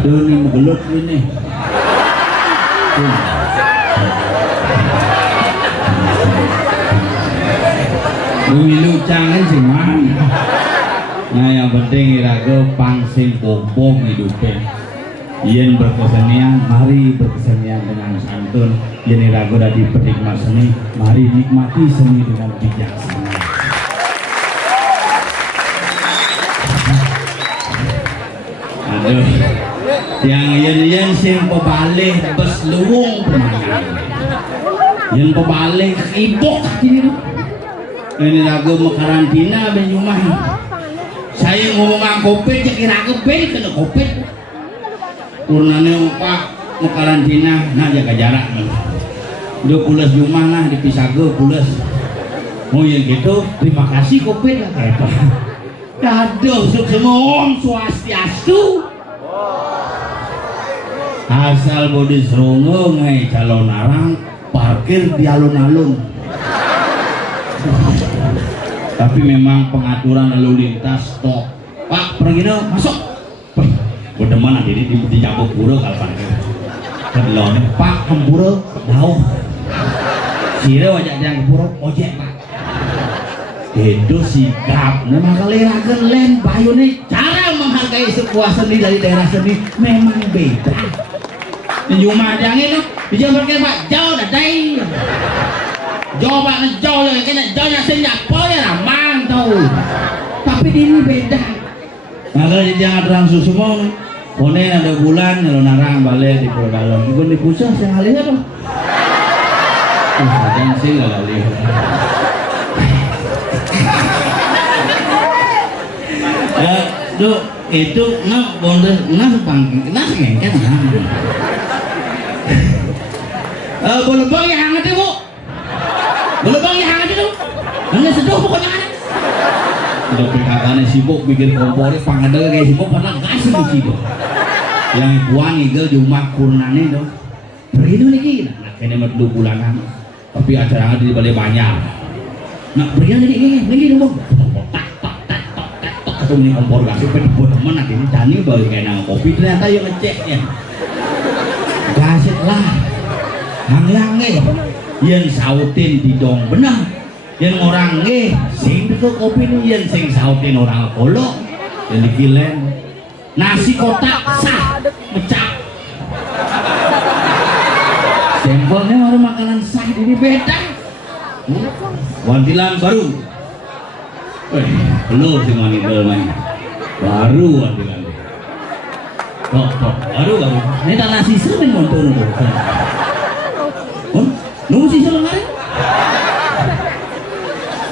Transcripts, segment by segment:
Aduh ini menggelut ini. Lucu sih man. Nah yang penting iraga pangsil bombong hidupnya. Yen berkesenian, mari berkesenian dengan santun. Yen iraga dari penikmat seni, mari nikmati seni dengan bijaksana. Aduh, yang yen sing pebalik bes luwung pemangan. Yen pebalik ibok gitu. Ini ragu makarantina ben rumah. Saya ngomong COVID cek ragu ben kena COVID. Turnane Pak makarantina nah jaga jarak nih. 20 rumah lah dipisah ke pulas. Oh yang gitu terima kasih COVID lah kereta. Aduh semua om swastiastu. Asal bodi serongo ngai calon arang parkir di alun-alun. Tapi memang pengaturan lalu lintas stop. Pak pergi no masuk. Udah mana jadi di Jabuk Pura kalpan kedelon Pak Kempura tahu. Sira wajah yang Pura ojek Pak. Itu sikap. Memang kali ragen len bayune cara menghargai sebuah seni dari daerah seni memang beda. Di rumah jangan di Jawa Pak jauh dah dai. Jauh Pak jauh yang kena jauh yang senyap ya ramang tahu. Tapi ini beda. Maka jangan terang susu mau. Kone ada bulan kalau narang balik di Pulau Dalam. Bukan di pusat saya halnya tuh. Jangan sih nggak kali. Ya, tuh itu nggak bondes nggak pangking nggak ngengket nggak. Boleh bang yang hangat itu bu. Boleh bang yang hangat itu. Nggak seduh pokoknya kan. Udah PKK-nya sibuk bikin kompornya pangadel kayak sibuk pernah kasih di situ. Yang buang igel di rumah kurnane itu. Begitu lagi. Nah kayaknya mau 2 bulanan. Tapi acaranya di balik banyak. Nah berian jadi ini dong. Tak ketemu nih kompor kasih penipun temen nanti ini Dani baru kayak nama kopi ternyata yang ngeceknya. Gaset lah. Hang-hangnya. Yang sautin di dong benar. Yang orang sing itu kopi ini yang sing sautin orang kolok yang dikilen nasi kotak sah mecah sampelnya orang makanan sah ini beda wantilan baru belum sih manibel main baru wantilan baru ini tak nasi semen monton nunggu sih selengari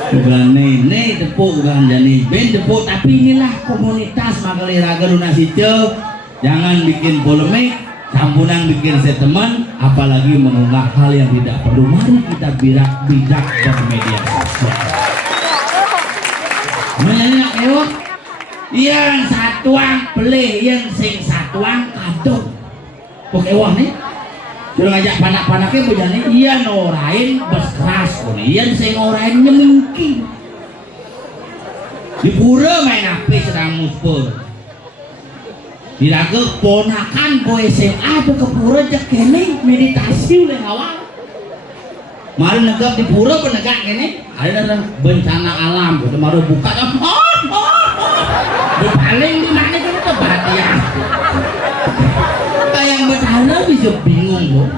bukan nih tepuk bukan jadi ben tepuk tapi inilah komunitas Makali Raga Lunasice. Jangan bikin polemik campuran bikin statement apalagi mengunggah hal yang tidak perlu. Mari kita bijak bermedia sosial banyak ewok yang satuang pelih yang sing satuang kado pok ewok nih sudah ngajak panak-panaknya bujani iya norain bes keras iya saya ngorain nyemingki di pura main api sedang muspur diraga ponakan boy SMA ke pura jak kene meditasi oleh awal mari negap di pura penegak kene ada bencana alam kemarin buka di paling di mana kita kebatian kayak bertahun bisa bingung loh.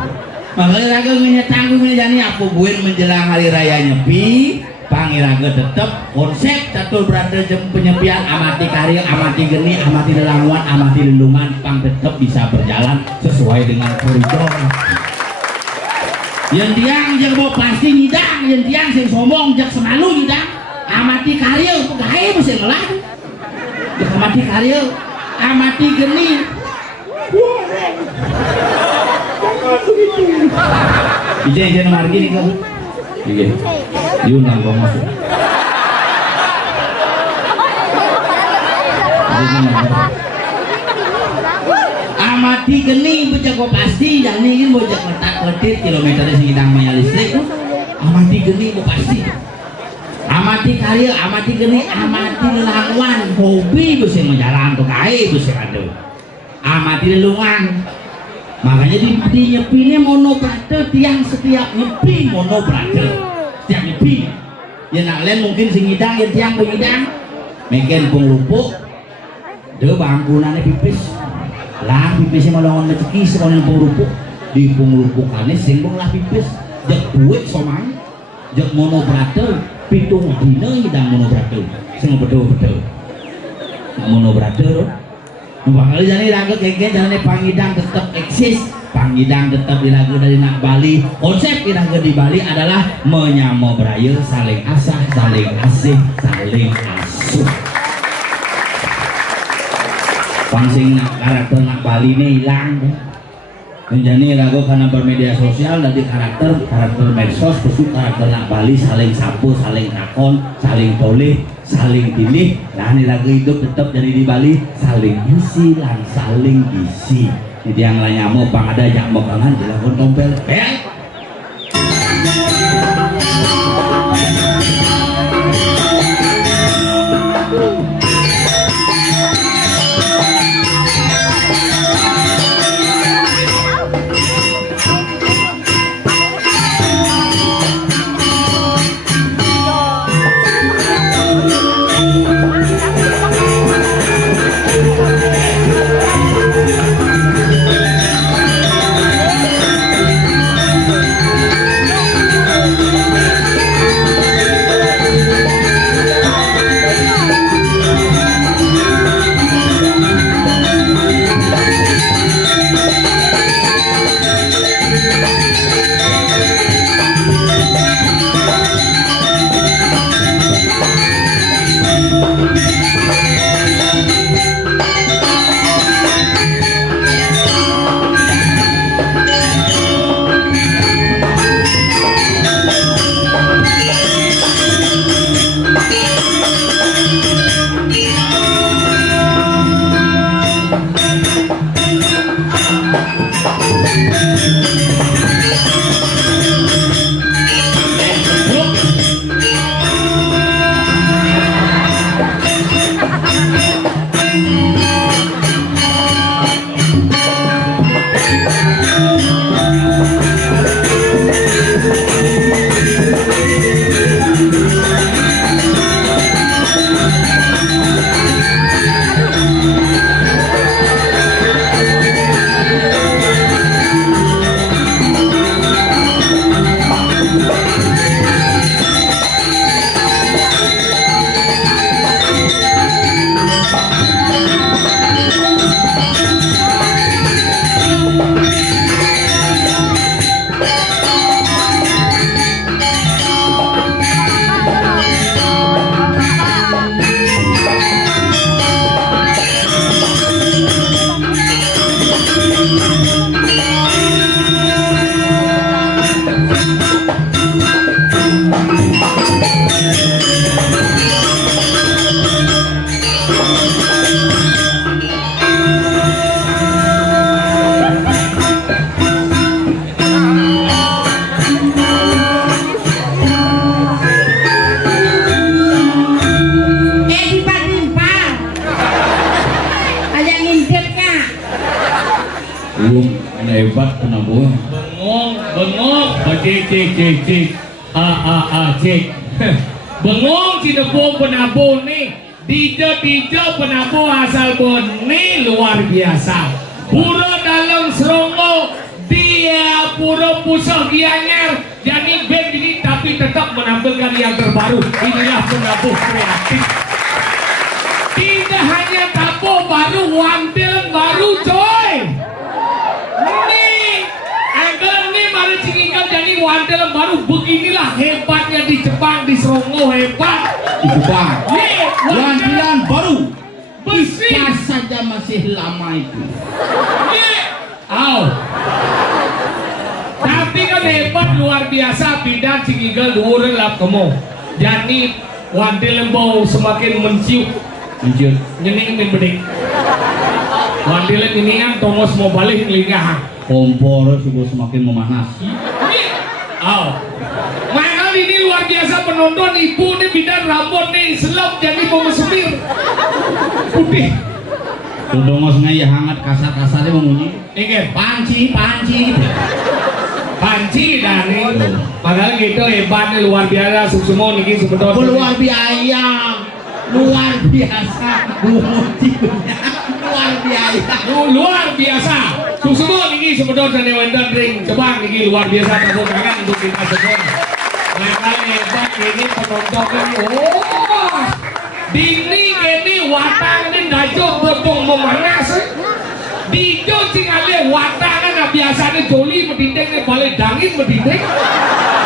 Makanya raga menyetanggung menjadi apa buin menjelang hari raya Nyepi Pangiraga tetap konsep catur berada jem penyepian amati karya, amati geni, amati lelamuan, amati lindungan pang tetap bisa berjalan sesuai dengan koridor yang tiang yang bawa pasti nyidang yang tiang yang sombong yang semalu nyidang amati karya pegawai mesti ngelah amati karya, amati geni Ije nomor gini kan? Ije, Yunan kau masuk. Amati geni bejago pasti, jangan ingin bojak letak letit kilometernya segidang maya listrik. Amati geni bu pasti. Amati karya, amati geni, amati lelakuan, hobi bisa menjalan tuh kai bisa ada. amati lelungan. Makanya di nyepine monobrate tiang setiap nyepi monobrate setiap nyepi ya nak lain mungkin sing ngidang ya tiang pengidang mungkin penglupuk dia bangkunannya pipis lah pipisnya melongon leceki sekolah penglupuk di penglupukannya singgung lah pipis jek duit somai jek monobrate pitung dina ngidang monobrate sing bedo-bedo monobrate bakal jadi lagu keke jangan pangidang tetap eksis pangidang tetap di lagu dari nak Bali konsep di lagu di Bali adalah menyamo braye saling asah saling asih saling asuh pangsing nak karakter nak Bali ini hilang menjadi lagu karena bermedia sosial dari karakter medsos kusuk karakter nak Bali saling sapu saling takon saling toleh saling pilih. Nah ini lagu hidup tetap jadi di Bali saling isi dan saling isi jadi yang lainnya mau bang ada yang mau kangen dilakukan tompel hebat kenapa bengong cek cek bengong cinepung penabung nih DJ penabung asal Bone luar biasa pura dalam serongo dia pura pusat gianyar jadi band ini tapi tetap menampilkan yang terbaru inilah penabung kreatif tidak hanya tapo baru wandel baru coy ini baru Cikingkal jadi wandel baru beginilah hebatnya di Jepang di Serongo hebat di Jepang wandelan baru besi saja masih lama itu tapi kan hebat luar biasa pindah Cikingkal dua lap kamu jadi wandel bau semakin mencium nyening bedik wandel ini kan tongos mau balik lingah kompor sudah semakin memanas. Mahal ini luar biasa penonton ibu nih bidan rambut nih selop jadi mau semir putih Dodongos ngaya hangat kasar-kasarnya memunyi. Ingat, Panci. panci dan ini. Padahal gitu hebatnya luar biasa. Suksumo niki sebetulnya. Luar biasa. Luar biasa. Luar biasa. Luar biasa. Suksumo niki sebetulnya dari wonten ring Jepang niki luar biasa. Tepuk tangan untuk kita semua. Nah, hebat ini penonton ini. Oh, dini ini watang ini dajo potong memanas. Dijo sing ale watang kan biasanya joli medindeng nih balik dangin medindeng.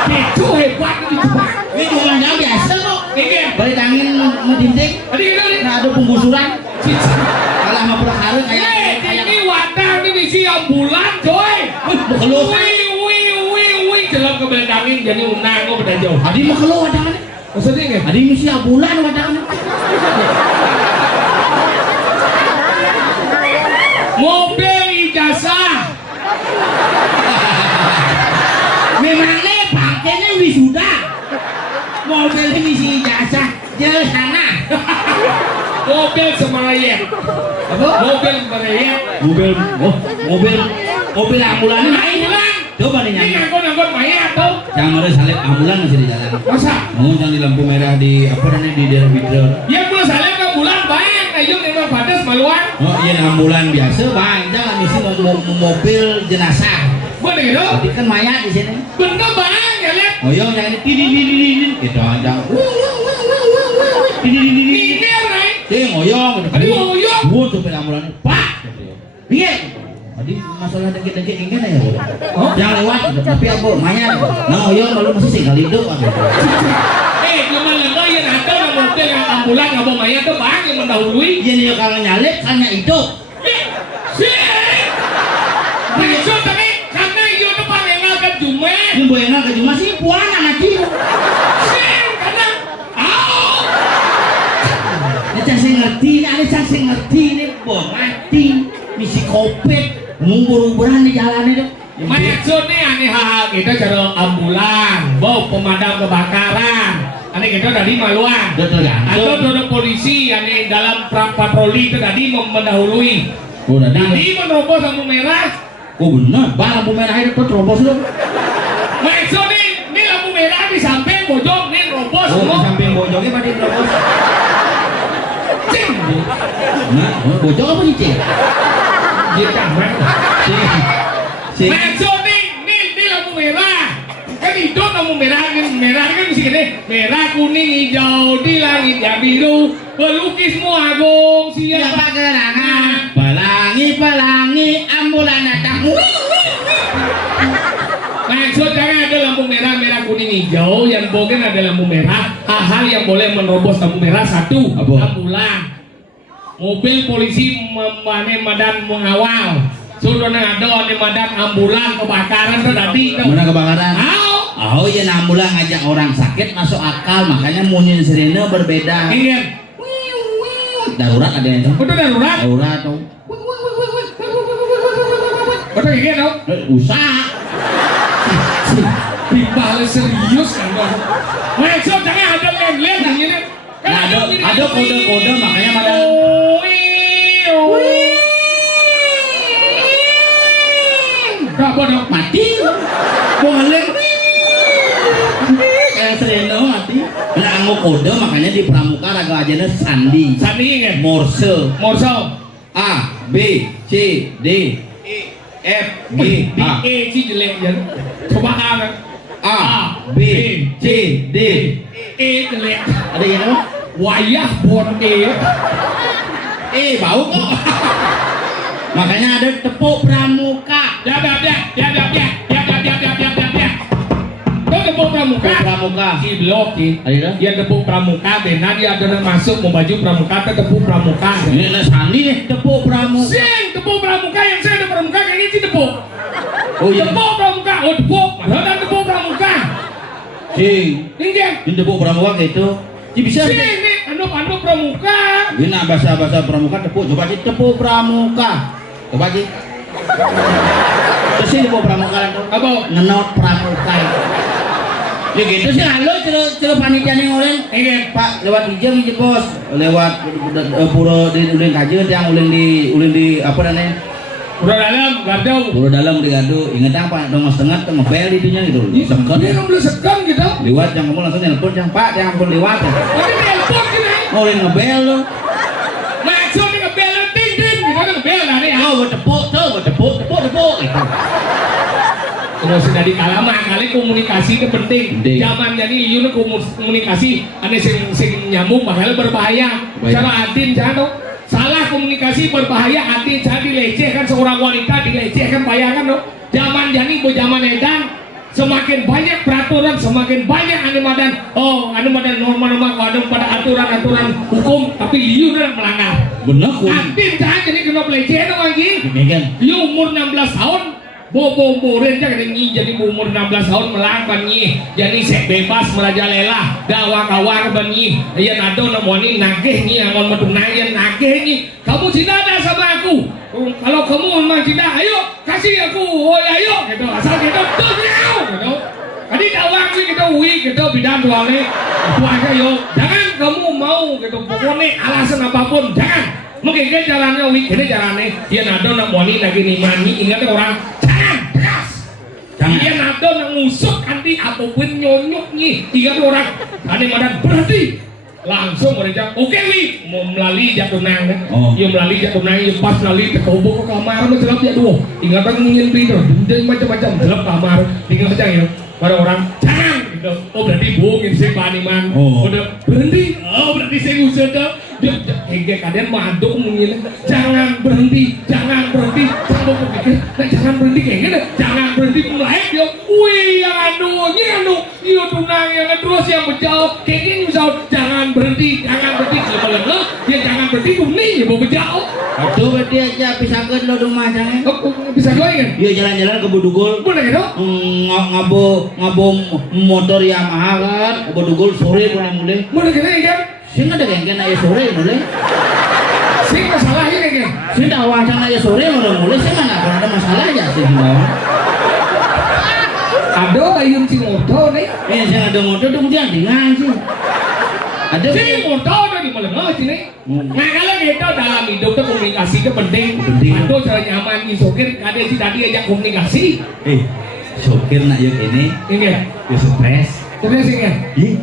Dijo hebat ini Jepang. Ini cuma yang biasa kok. Ini Balik angin medindeng. tadi kita nih. Nah ada penggusuran. Kalah sama pura kayak Ini watang ini misi ambulan coy. Keluh. Wih, jelas ke balik dangin jadi unang kok beda jauh. Adi mah keluh wadangan. Maksudnya nggak? Adi misi bulan wadangan. Mobil ijazah. Memangnya pakainya wisuda. Mobilnya misi ijazah. Jalan sana. Mobil semayet. Apa? Mobil semayet. Mobil ambulannya main kan? Coba nih Ini nyanyi. ngangkut mayat tuh. Yang ada salib ambulan masih di jalan. Masa? Muncul di lampu merah di apa namanya di daerah Widro. Ya pula saya ke bulan banyak. Ayo memang batas maluan. Oh iya ambulan biasa bang, jangan misi mobil jenazah. Bener gitu? Tapi kan mayat di sini. Bener bang, ya lihat. Oh yang ini gitu aja. Ini right. Ngoyong. Aduh, ngoyong. Buat tuh ambulan. Pak. Pinggir. Tadi masalah dengki-dengki ingin ya. Oh? Yang lewat tapi apa mayat. Nah ngoyong lalu masih singgah hidup. Cuma lemah yang ada yang mobil yang ambulan nggak mau mayat tuh bang yang mendahului. Iya nih kalau nyalip hanya hidup. Maksud tapi karena itu tuh panengal ke Jumet. Ini boyangnya ke cuma sih puana nanti. Karena, oh, Ini saya ngerti, ini saya ngerti nih, boh mati, misi kopet, ngumpul-ngumpulan di jalan itu. maksudnya aneh hal kita cara ambulan, bawa pemadam kebakaran. Aneh kita tadi maluan. Betul ya. Atau ada polisi aneh dalam patroli itu tadi mendahului. Udah Tadi menerobos lampu merah. Oh benar, bang lampu merah itu terobos dong. Maksudnya ini lampu merah di samping pojok ini nerobos Oh di semua. samping bojongnya pada terobos. Cing. Nah, bojong apa nih cing? Dia kamar. Cing. Maksudnya ini lampu merah. Kan hidup lampu merah kan di sini. Merah, kuning, hijau di langit yang biru. Pelukis semua agung siapa gerangan. Pelangi, ambulan datang. Maksudnya ada lampu merah, kuning, hijau. Yang boleh ada lampu merah. Hal-hal yang boleh menerobos lampu merah satu. Apa? Ambulan. Mobil polisi madam mengawal. Sudah ada madam ambulan kebakaran tuh tadi. Mana kebakaran? Au. Oh iya ambulan ngajak orang sakit masuk akal, makanya munyin sirene berbeda. Ingat. Darurat ada yang itu. Udah darurat. Darurat tuh. Udah ingat dong. Usaha. Dibalik serius kan dong. Maksud jangan ada lem-lem yang ini. Nah, ada kode-kode makanya madam. Apa dong? Mati. Mau ngeleng. Kayak sereno mati. Nah, anggo kode makanya di pramuka raga ajana sandi. Sandi ingat. Morse. Morsel. A, B, C, D, E, F, G, Di H. E sih jelek ya. Coba A kan. A, B, C, D. E jelek. Ada yang apa? Wayah buat E. Bau kok. Makanya ada tepuk pramuka. Ya. Itu tepuk pramuka. Tepuk pramuka. Si blok sih. Ada? Dia tepuk pramuka, benar dia ada masuk mau baju pramuka, tepuk pramuka. Ini ada sandi nih, tepuk pramuka. Sing tepuk pramuka yang saya ada pramuka kayak ini sih tepuk. Oh iya. Tepuk pramuka, oh tepuk. Ada tepuk pramuka. Sing. Ini Tepuk pramuka gitu. Ji bisa. sing ini anu pramuka. Ini bahasa pramuka tepuk. Coba Ji tepuk pramuka. Coba Ji. Terus ini tepuk pramuka itu. Apa? Ngenot pramuka. Ya gitu sih halo celo panitia nih ulen. Pak lewat hijau bos, lewat pura di ulen kajeun yang ulen di apa namanya? Pura dalam, gado. Pura dalam di gado. Ingat apa? Dong mas tengah tuh ngebel itunya gitu. Sekan. Dia nggak boleh sekan gitu. Lewat yang kamu langsung nelpon yang Pak, yang kamu lewat. Oh ini nelpon gitu. Oh ulen ngebel lo. Maksud ini ngebel ting ting, gitu kan ngebel lah nih. Oh bertepuk tuh, bertepuk gitu. Terus dari kalaman kali komunikasi itu penting. Zaman jadi ieu komunikasi ada sing nyambung padahal berbahaya. Cara adin jangan salah komunikasi berbahaya, adin jangan dilecehkan seorang wanita dilecehkan bayangkan dong. Zaman jadi zaman edan semakin banyak peraturan, semakin banyak anu madan norma-norma anu pada aturan-aturan hukum tapi ieu melanggar. Bener kok. Adin jangan jadi kena pelecehan lagi. Demikian. Ieu umur 16 tahun bobo renca jadi umur 16 tahun melangkan nyi jadi sek bebas merajalela gawang benyi ya nado namoni nagih nyi amon medung nayan nagih nyi kamu tidak ada sama aku kalau kamu memang tidak ayo kasih aku ayo gitu asal gitu tuh gitu tadi gawang nyi gitu gitu bidan tuane itu aja yo jangan kamu mau gitu pokoknya alasan apapun jangan mungkin kan jalannya ini jalannya dia nado namoni lagi nimani ingat orang dia nado nang ngusuk anti apapun nyonyoknya ingat orang ada madan berhenti langsung mereka oke wi mau melalui jatuh nang ya melalui jatuh nang ya pas melalui terkobok ke kamar menjelap ya dua ingat kan ngintri tuh dan macam-macam jelap kamar tinggal aja ya pada orang jangan gitu berarti bohongin si paniman udah berhenti berarti saya ngusut tuh dia kalian maduk mungkin jangan berhenti sampai berpikir jangan berhenti kayak gini jangan berhenti mulai dia wih yang anu iya tunang yang terus yang menjauh kayak gini misal jangan berhenti sebenarnya dia jangan berhenti tuning ya mau menjauh aduh berarti aja pisahkan lo rumah jangan bisa gue kan iya jalan-jalan ke Bodugul boleh gitu ngabo motor Yamaha kan ke Bodugul sore boleh gitu kan sing ada geng aja sore mulai sing masalahnya kan sing dah wacana aja sore mulai sing mana kalau ada masalah aja sih ada bayun si motor nih sing ada motor tuh mesti dengan sih ada si motor tuh di mana sini nah kalau gitu dalam hidup tuh komunikasi itu penting ada cara nyaman nih sopir ada si tadi ajak komunikasi sopir nak yuk ini ya stres ya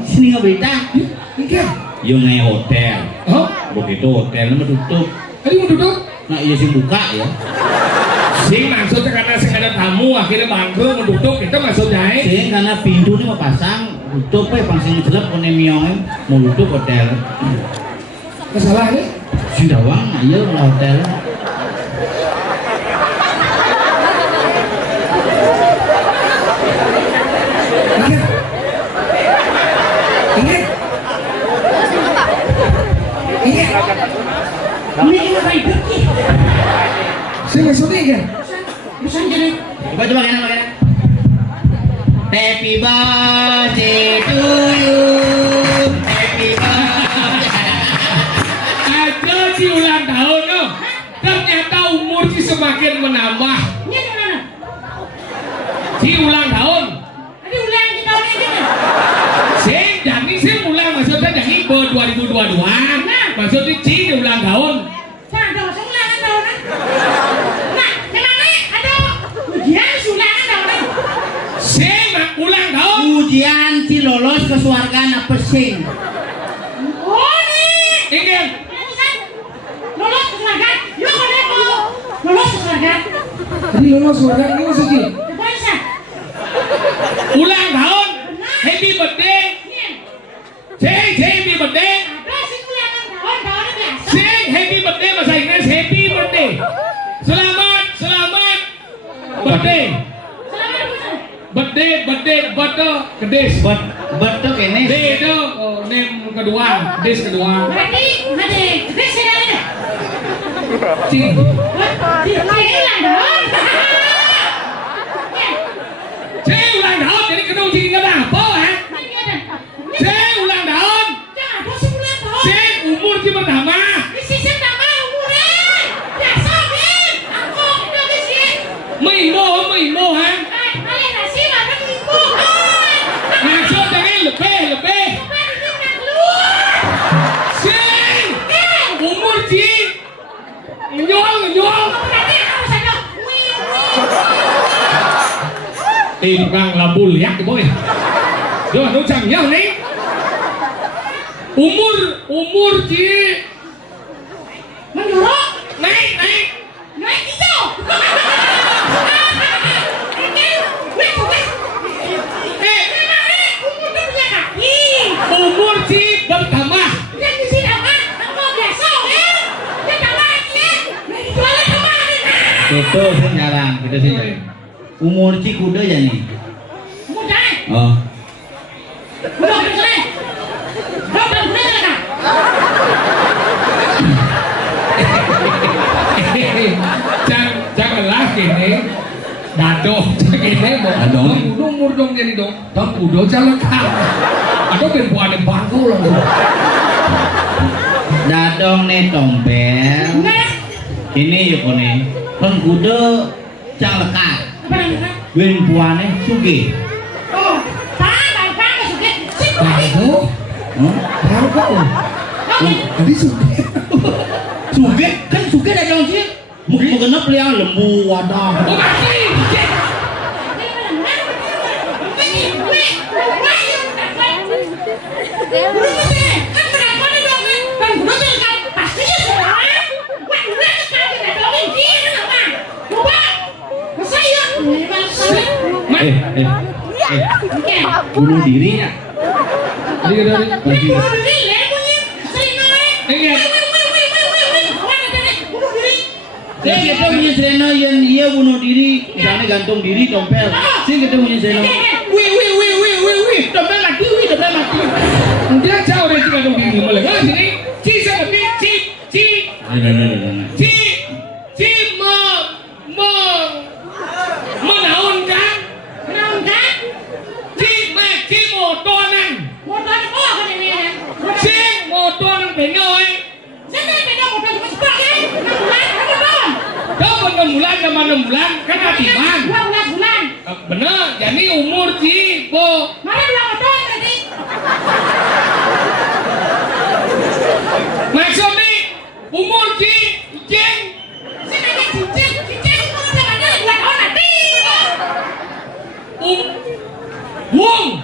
sini nggak berita iya yo ngai hotel. Begitu hotelnya mau tutup. Tadi mau tutup? Nah iya sih buka ya. Sing maksudnya karena sing ada tamu akhirnya bangkrut mau tutup itu maksudnya. Sing karena pintu ini mau pasang tutup pangsing jelek kone miong mau tutup hotel. Masalahnya? Si dawang nah iya hotel. Ini apa itu? Saya maksudnya kan? Pesan jadi. Coba kena. Happy birthday to you. Happy birthday. Ada si ulang tahun no. Ternyata umur si semakin menambah. Ini mana? Si ulang tahun. Ini ulang di tahun ini. Sing ulang maksudnya jadi 2022. Maksudnya si ulang tahun. Nah, ada ulangan tahun. Nah, gimana? Ada ujian ulangan tahun. Sing ulang tahun. Ujian si lolos ke surga apa sing? Oh nih. Ingin. Lolos ke surga. Yuk kalau lolos ke surga. Tadi lolos surga ini maksudnya. Bisa. Ulang tahun. Happy birthday. Sing happy birthday. Sing happy birthday bahasa Inggris happy birthday. Selamat birthday. Birthday kedes. Betul kene. D itu name kedua, kedes kedua. Berarti ada kedes ada. Cing. Cing ulang tahun jadi kedua cing enggak apa ha? Cing ulang tahun. Cing umur si pertama. Mimo ha? Maksud Nyuang. Berarti harus ada Timbang labul ya boy. Yo nu canggih nih. Umur Ci. menurut Naik. itu. Umur Ci bertambah. Yang di sini apa? Apa biasa ya? Dia tambah ya. Jualan kemarin. Itu sih jarang, itu sih. Umur Ci kuda ya nih. Mudah. Oh. Udah selesai. Udah bener kan? Janganlah gini. Dado gini mau umur dong jadi dong. Tang udah jalan kan. Atau perempuan yang bangku loh. Dadong nih tompel. Nah, Ini yuk nih. Kan kuda cang lekat. apa namanya? Win puane sugi. Oh, bang, sudah. Sip. Bangku. Hah? Bangku. Oke. Tadi sudah. Sugi kan sugi dadong sih. Mungkin genep liang lembu wadah. Oh mati. Bunuh diri ya. Saya kita punya Serena yang dia bunuh diri, misalnya gantung diri tompel. Saya kita punya Serena. Wih, tompel mati. Dia jauh dari gantung diri mulai. Kalau sini, Ci sama Ci menaunkan Ci motonan. Ci motonan benoi. Kau 6 bulan sama 6 bulan kan hatiman. Bener, jadi umur Ci, Bo. Maksudnya umur Ci, Jeng. Wong.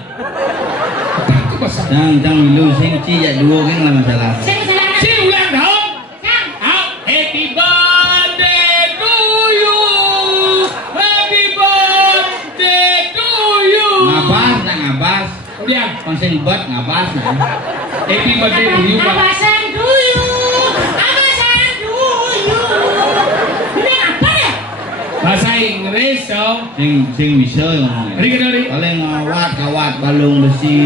Itu bahasa. Jangan milu sing Ci ya dua kan lah masalah. Ci ulang tahun. Happy birthday to you. Happy birthday to you. Ngabas. Dia. Konsen buat ngabas. Happy birthday to you, Pak. Abasan dulu. Ini apa ya? Bahasa Inggris dong. Sing bisa ngomongnya. Dari. Paling kawat balung besi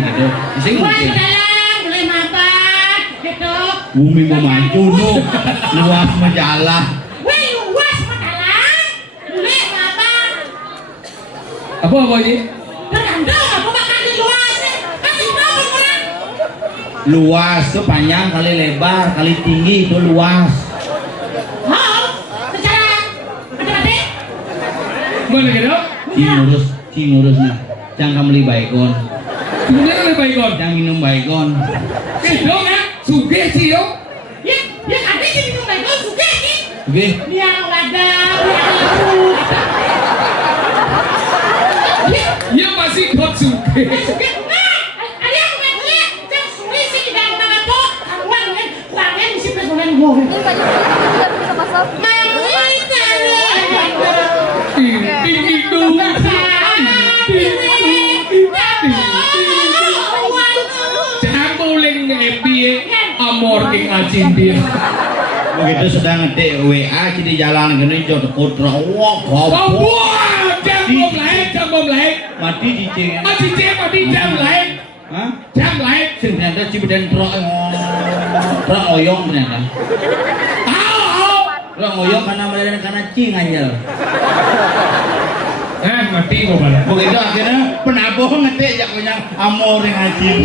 gitu. Sing Buat mungkin. dalam, boleh makan, gitu. Bumi mau maju no. Luas majalah. Wih, luas makalah. Boleh makan. Apa ini? Tergantung aku makan di luas. Kan itu orang. Luas tuh panjang kali lebar kali tinggi itu luas. Oh, secara matematik. Mana gitu? Ci ngurusnya. Jangan beli baikon. Kemudian ada baikon. Jangan minum baikon. Dong kan? Suge sih yo. Ya, ada yang minum baik juga nih. Oke. Dia wadah, dia lalu. Dia masih kot suge. Ada yang ngeliat, yang sulit sih di dalam mana tuh. Uangnya mesti persoalan gue. Tinggi dong. Jangan boleh nge-happy amor ing acintir. Begitu sedang ngetik WA di jalan gini jodoh putra. Wah, goblok. Wah, jam bom lain. Mati cicing. Mati jam lain. Hah? Jam lain. Sing ternyata cibeden truk truk oyong ternyata. Tahu. Truk oyong karena cing anjel. Mati gua balik. Begitu akhirnya penabuh ngetik jak punya amor yang ngajin.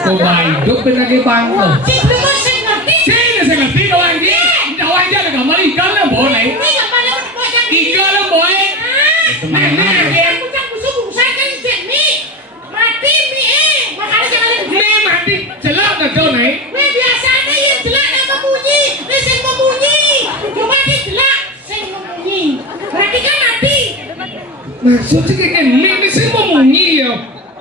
Kumain hidup lagi bangko. Si belum sing ngerti. Sini saya ngerti doang dia. Doang dia agak malah ikan lah boleh. Ini nggak boleh bocah. Ikan lah boleh. Aku cak busuk busan kan Jenny. Mati mi makanya jangan. Ini mati celak dah kau naik. Weh biasanya yang jelak dan memunyi. Weh sing memunyi. Coba di jelak sing memunyi. Berarti kan mati. Maksudnya kayak ini sih mau munyi ya.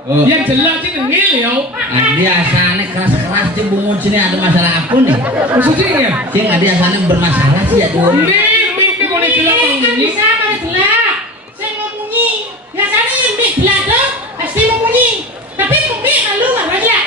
Oh. Yang jelas sih ngil ya. Biasanya keras-keras di bungun sini ada masalah apa nih? Maksudnya ya. Cing ada biasanya bermasalah sih ya tuh. Ini mau dijelas mau Kan munyi. bisa pada jelak. Sing memunyi. Biasanya yang mi jelak tuh pasti memunyi. Tapi mumi malu nggak banyak.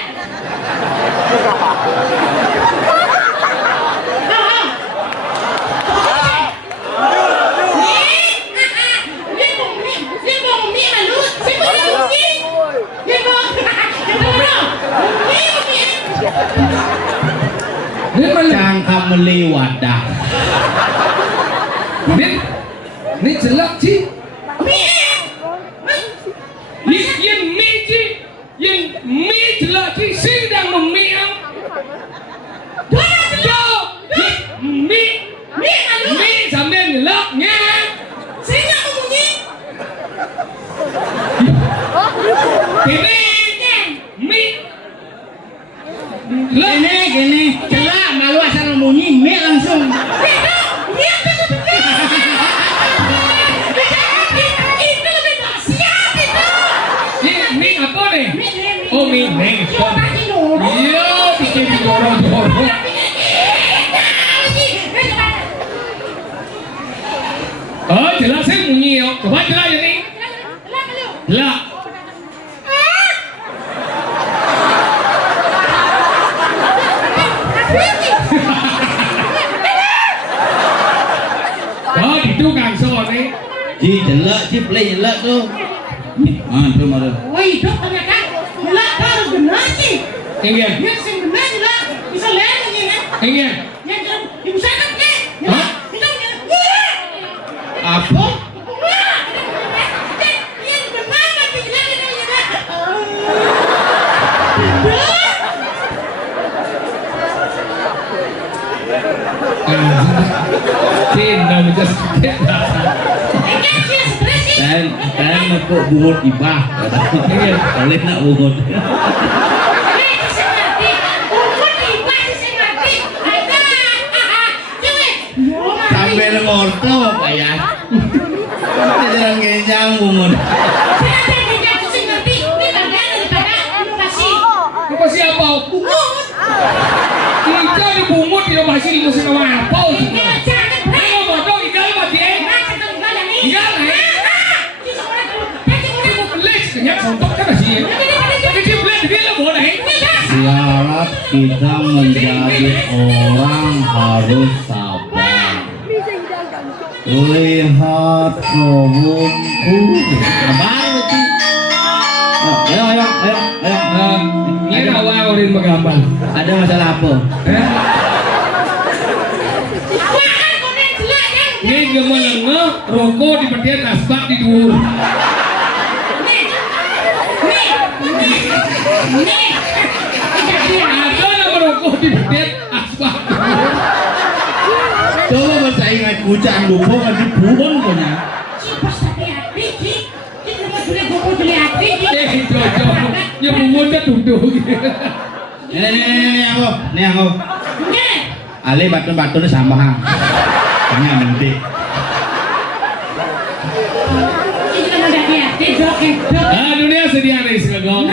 Ini malah. Cangkam meliwadah. Ini jelas sih. Yang mi sih. Yang mi jelas sih sedang memiang. Mi sambil ngelaknya. Ini mi. Gini, celak malu asal munyi, mie langsung. Ini apa nih? Oh mi nih. Iya, bikin dorong-dorong. Oh jelas sih munyi ya. Coba jelas ini. Jelas. Oh itu kan sore. Ji jelek, ji play jelek tuh. Ah, tuh mana? Woi, dok ternyata jelak baru benar sih. Ingin, Yang sing benar jelak bisa lihat ini kan. ingin. Yang jelak ibu saya kan ke. Hah? Itu Apa? yang benar tapi jelak itu ya. Cinta bisa sedikit. Dan nepuk bungut ibah. Oleh nak bungut. Sambil ngorto apa ya? Jangan kenyang bungut. Apa siapa? Kita di bungut dia masih di musim apa? Kalau bodoh ikan mati. Ikan belis kenyak sontok kan sih. Tapi dia belis dia lah boleh. Syarat kita menjadi orang harus sabar. Lihat robotku. Sabar itu. Ayo. Ini awal udah menggambar. Ada masalah apa? Ini gimana rokok di petian asbak di dur. Ada nama rokok di petian asbak. Coba bersaing dengan kucang lupa nanti bukan punya. Jojo, ya bungunya duduk. Ini aku. Ali batu-batu ini sama. Ini nanti. Dunia sedia nih segala.